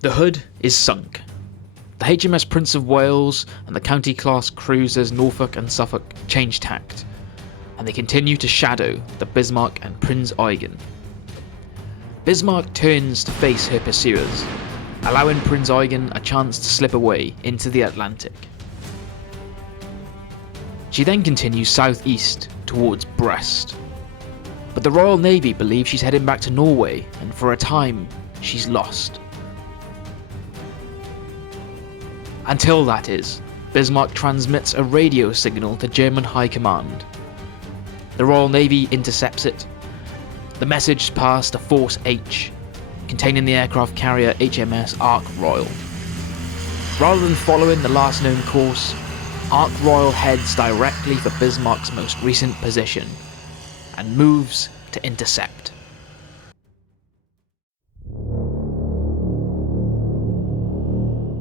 The Hood is sunk. The HMS Prince of Wales and the County-class cruisers Norfolk and Suffolk change tact, and they continue to shadow the Bismarck and Prinz Eugen. Bismarck turns to face her pursuers, allowing Prinz Eugen a chance to slip away into the Atlantic. She then continues southeast towards Brest, but the Royal Navy believes she's heading back to Norway, and for a time, she's lost. Until that is, Bismarck transmits a radio signal to German High Command. The Royal Navy intercepts it. The message passed to Force H, containing the aircraft carrier HMS Ark Royal. Rather than following the last known course, Ark Royal heads directly for Bismarck's most recent position, and moves to intercept.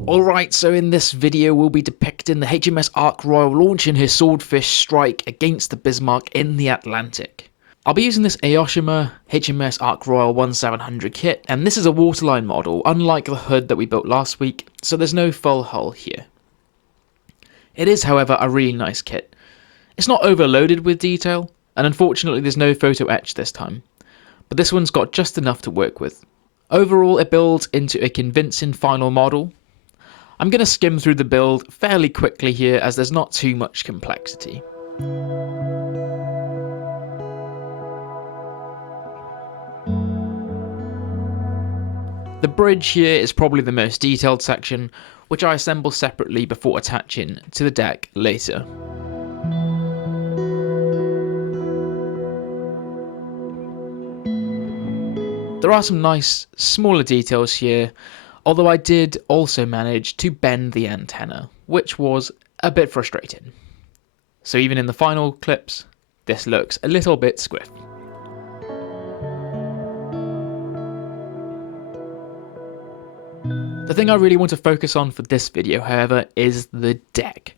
Alright, so in this video we'll be depicting the HMS Ark Royal launching her Swordfish strike against the Bismarck in the Atlantic. I'll be using this Aoshima HMS Ark Royal 1700 kit, and this is a waterline model, unlike the Hood that we built last week, so there's no full hull here. It is, however, a really nice kit. It's not overloaded with detail, and unfortunately there's no photo etch this time, but this one's got just enough to work with. Overall, it builds into a convincing final model. I'm going to skim through the build fairly quickly here as there's not too much complexity. The bridge here is probably the most detailed section, which I assemble separately before attaching to the deck later. There are some nice smaller details here, although I did also manage to bend the antenna, which was a bit frustrating. So even in the final clips, this looks a little bit squiff. The thing I really want to focus on for this video, however, is the deck.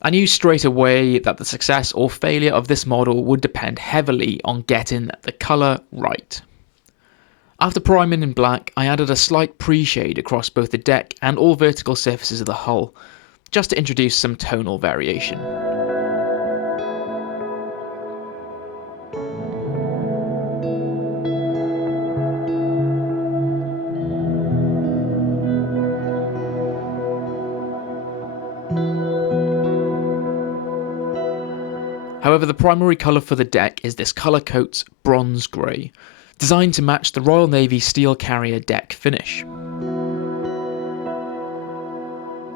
I knew straight away that the success or failure of this model would depend heavily on getting the colour right. After priming in black, I added a slight pre-shade across both the deck and all vertical surfaces of the hull, just to introduce some tonal variation. However, the primary colour for the deck is this Colour Coats bronze grey, designed to match the Royal Navy steel carrier deck finish.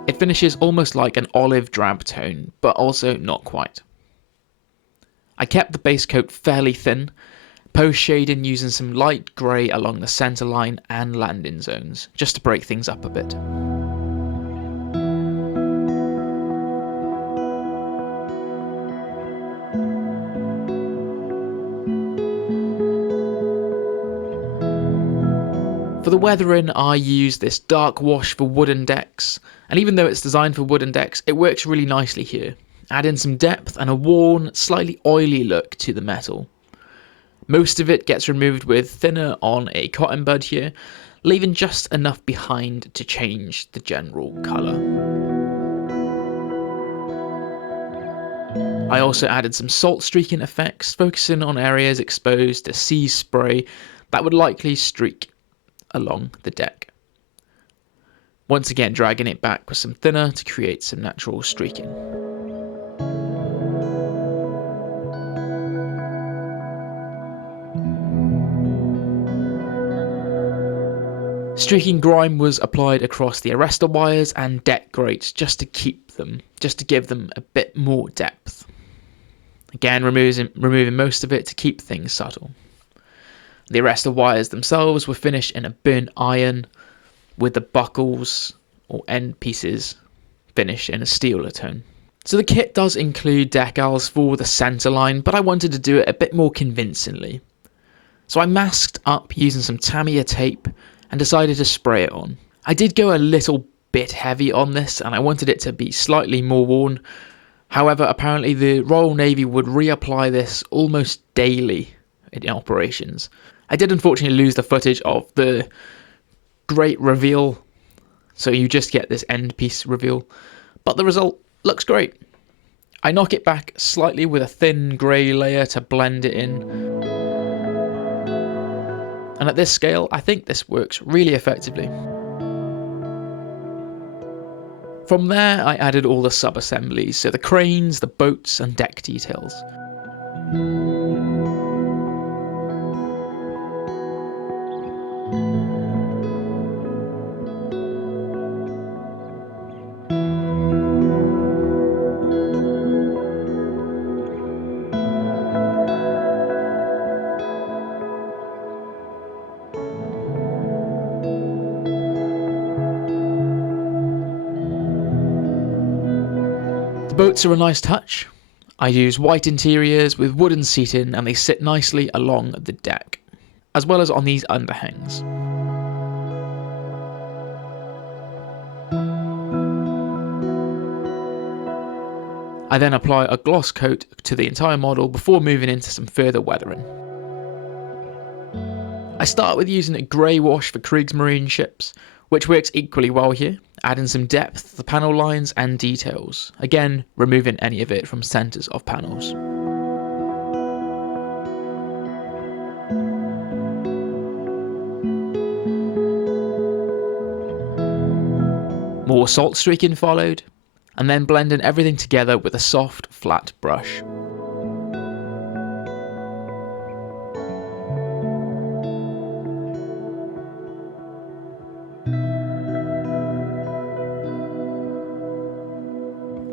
It finishes almost like an olive drab tone, but also not quite. I kept the base coat fairly thin, post-shading using some light grey along the centre line and landing zones, just to break things up a bit. For the weathering, I used this dark wash for wooden decks, and even though it's designed for wooden decks, it works really nicely here, adding some depth and a worn, slightly oily look to the metal. Most of it gets removed with thinner on a cotton bud here, leaving just enough behind to change the general colour. I also added some salt streaking effects, focusing on areas exposed to sea spray that would likely streak along the deck. Once again, dragging it back with some thinner to create some natural streaking. Streaking grime was applied across the arrestor wires and deck grates just to give them a bit more depth. Again, removing most of it to keep things subtle. The arrestor wires themselves were finished in a burnt iron, with the buckles or end pieces finished in a steel tone. So the kit does include decals for the centre line, but I wanted to do it a bit more convincingly. So I masked up using some Tamiya tape and decided to spray it on. I did go a little bit heavy on this and I wanted it to be slightly more worn. However, apparently the Royal Navy would reapply this almost daily in operations. I did unfortunately lose the footage of the great reveal, so you just get this end piece reveal, but the result looks great. I knock it back slightly with a thin grey layer to blend it in, and at this scale I think this works really effectively. From there I added all the sub-assemblies, so the cranes, the boats and deck details. The boats are a nice touch. I use white interiors with wooden seating and they sit nicely along the deck, as well as on these underhangs. I then apply a gloss coat to the entire model before moving into some further weathering. I start with using a grey wash for Kriegsmarine ships, which works equally well here, adding some depth to the panel lines and details, again removing any of it from centres of panels. More salt streaking followed, and then blending everything together with a soft, flat brush.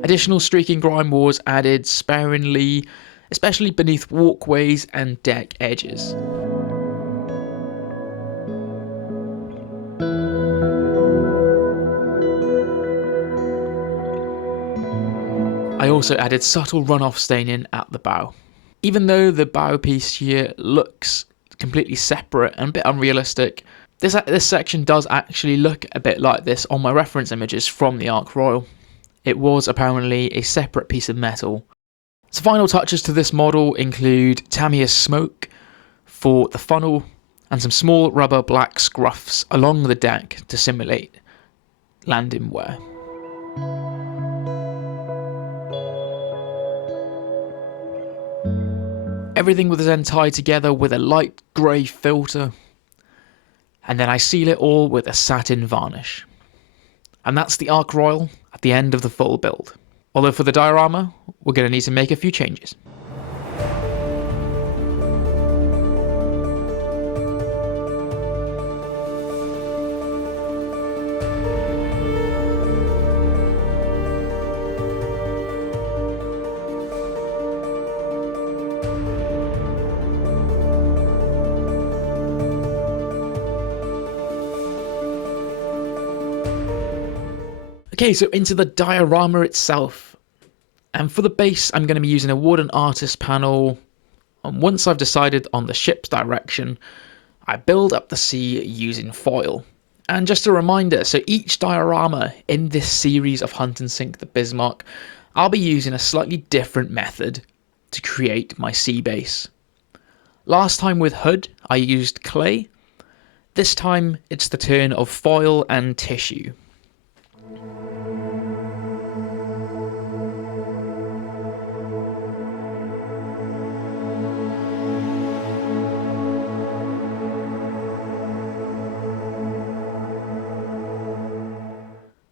Additional streaking grime was added sparingly, especially beneath walkways and deck edges. I also added subtle runoff staining at the bow. Even though the bow piece here looks completely separate and a bit unrealistic, this section does actually look a bit like this on my reference images from the Ark Royal. It was apparently a separate piece of metal. So final touches to this model include Tamiya smoke for the funnel and some small rubber black scruffs along the deck to simulate landing wear. Everything was then tied together with a light grey filter, and then I seal it all with a satin varnish. And that's the Ark Royal at the end of the full build. Although for the diorama, we're going to need to make a few changes. Okay, so into the diorama itself. And for the base, I'm going to be using a wooden artist panel. And once I've decided on the ship's direction, I build up the sea using foil. And just a reminder, so each diorama in this series of Hunt and Sink the Bismarck, I'll be using a slightly different method to create my sea base. Last time with Hood, I used clay. This time, it's the turn of foil and tissue.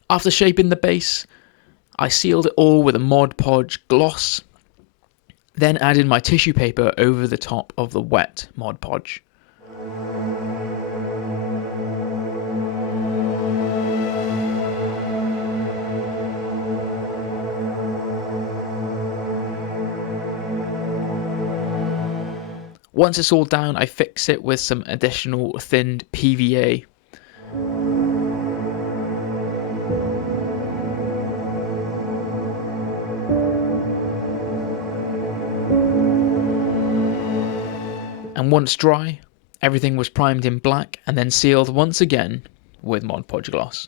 After shaping the base, I sealed it all with a Mod Podge gloss, then added my tissue paper over the top of the wet Mod Podge. Once it's all down, I fix it with some additional thinned PVA. And once dry, everything was primed in black and then sealed once again with Mod Podge gloss.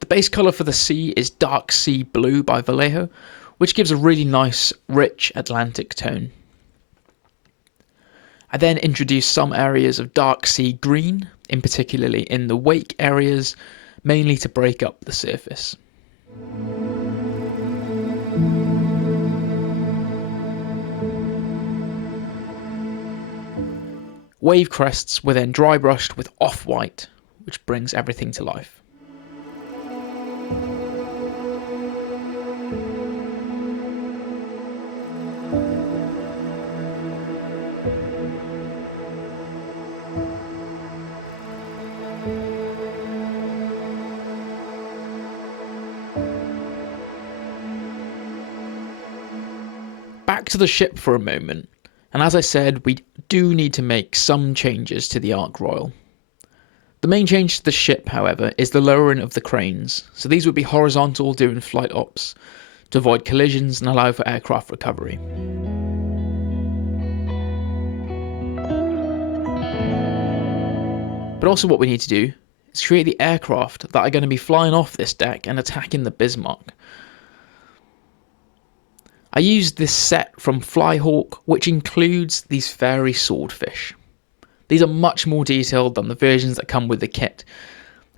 The base colour for the sea is Dark Sea Blue by Vallejo, which gives a really nice, rich Atlantic tone. I then introduced some areas of Dark Sea Green, in particularly in the wake areas, mainly to break up the surface. Wave crests were then dry brushed with off-white, which brings everything to life. Back to the ship for a moment, and as I said, we do need to make some changes to the Ark Royal. The main change to the ship, however, is the lowering of the cranes, so these would be horizontal during flight ops, to avoid collisions and allow for aircraft recovery. But also what we need to do is create the aircraft that are going to be flying off this deck and attacking the Bismarck. I used this set from Flyhawk, which includes these Fairey Swordfish. These are much more detailed than the versions that come with the kit,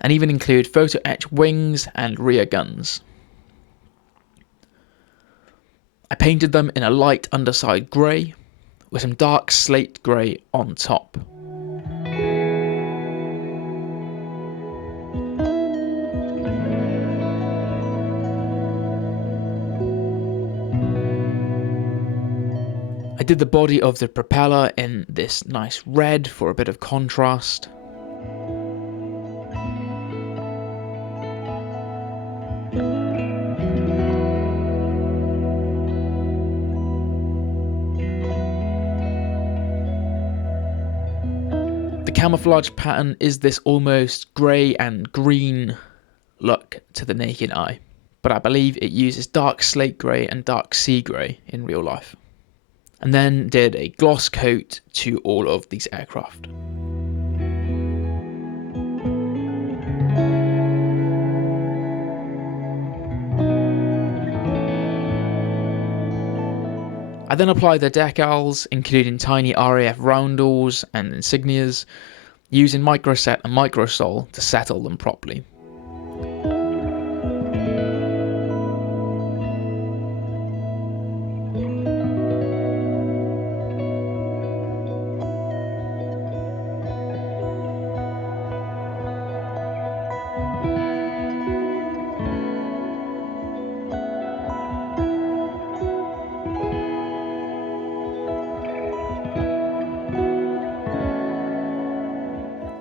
and even include photo etch wings and rear guns. I painted them in a light underside grey, with some dark slate grey on top. I did the body of the propeller in this nice red for a bit of contrast. The camouflage pattern is this almost grey and green look to the naked eye, but I believe it uses dark slate grey and dark sea grey in real life. And then did a gloss coat to all of these aircraft. I then applied the decals, including tiny RAF roundels and insignias, using microset and microsol to settle them properly.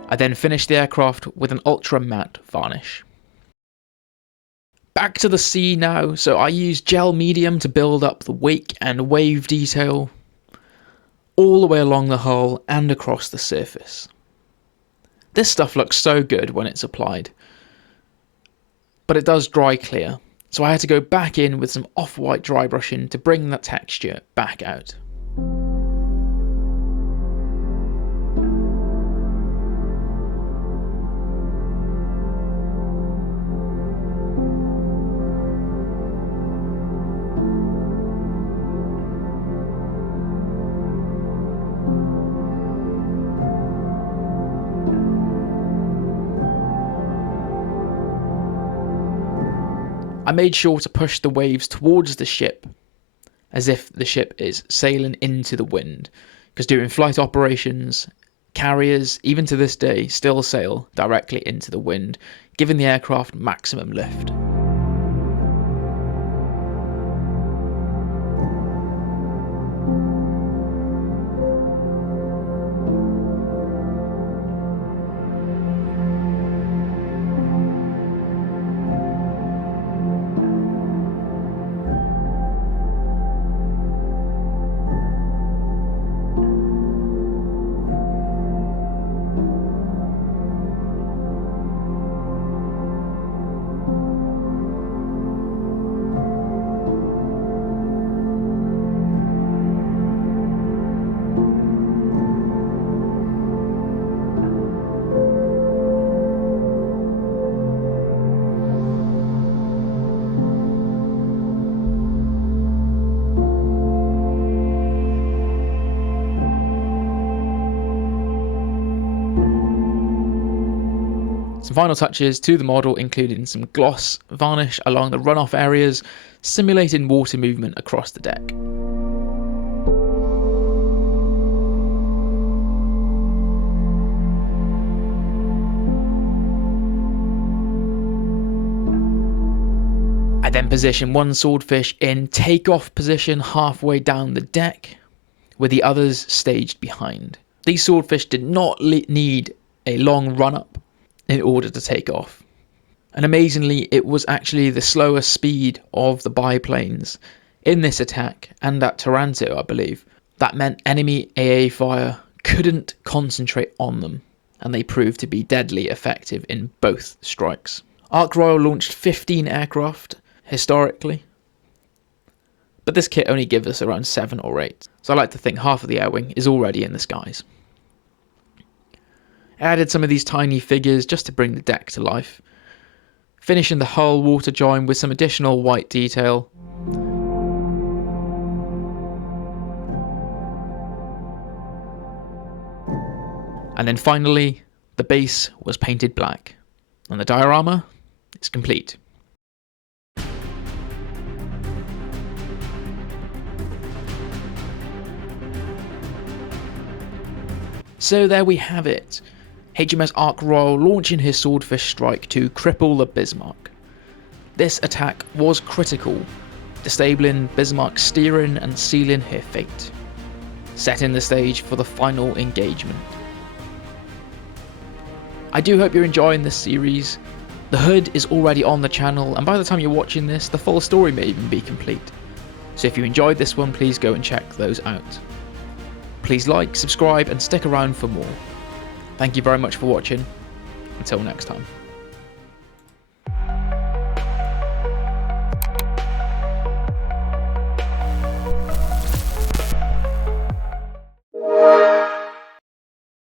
I then finished the aircraft with an ultra matte varnish. Back to the sea now, so I used gel medium to build up the wake and wave detail all the way along the hull and across the surface. This stuff looks so good when it's applied, but it does dry clear, so I had to go back in with some off-white dry brushing to bring that texture back out. I made sure to push the waves towards the ship, as if the ship is sailing into the wind, because during flight operations, carriers, even to this day, still sail directly into the wind, giving the aircraft maximum lift. Some final touches to the model included some gloss varnish along the runoff areas, simulating water movement across the deck. I then position one swordfish in takeoff position halfway down the deck, with the others staged behind. These swordfish did not need a long run-up in order to take off. And amazingly, it was actually the slower speed of the biplanes in this attack and at Taranto, I believe, that meant enemy AA fire couldn't concentrate on them, and they proved to be deadly effective in both strikes. Ark Royal launched 15 aircraft historically, but this kit only gives us around 7 or 8, so I like to think half of the air wing is already in the skies. I added some of these tiny figures just to bring the deck to life, finishing the hull water join with some additional white detail. And then finally, the base was painted black, and the diorama is complete. So there we have it. HMS Ark Royal launching his swordfish strike to cripple the Bismarck. This attack was critical, disabling Bismarck's steering and sealing her fate, setting the stage for the final engagement. I do hope you're enjoying this series. The Hood is already on the channel, and by the time you're watching this, the full story may even be complete. So if you enjoyed this one, please go and check those out. Please like, subscribe, and stick around for more. Thank you very much for watching. Until next time.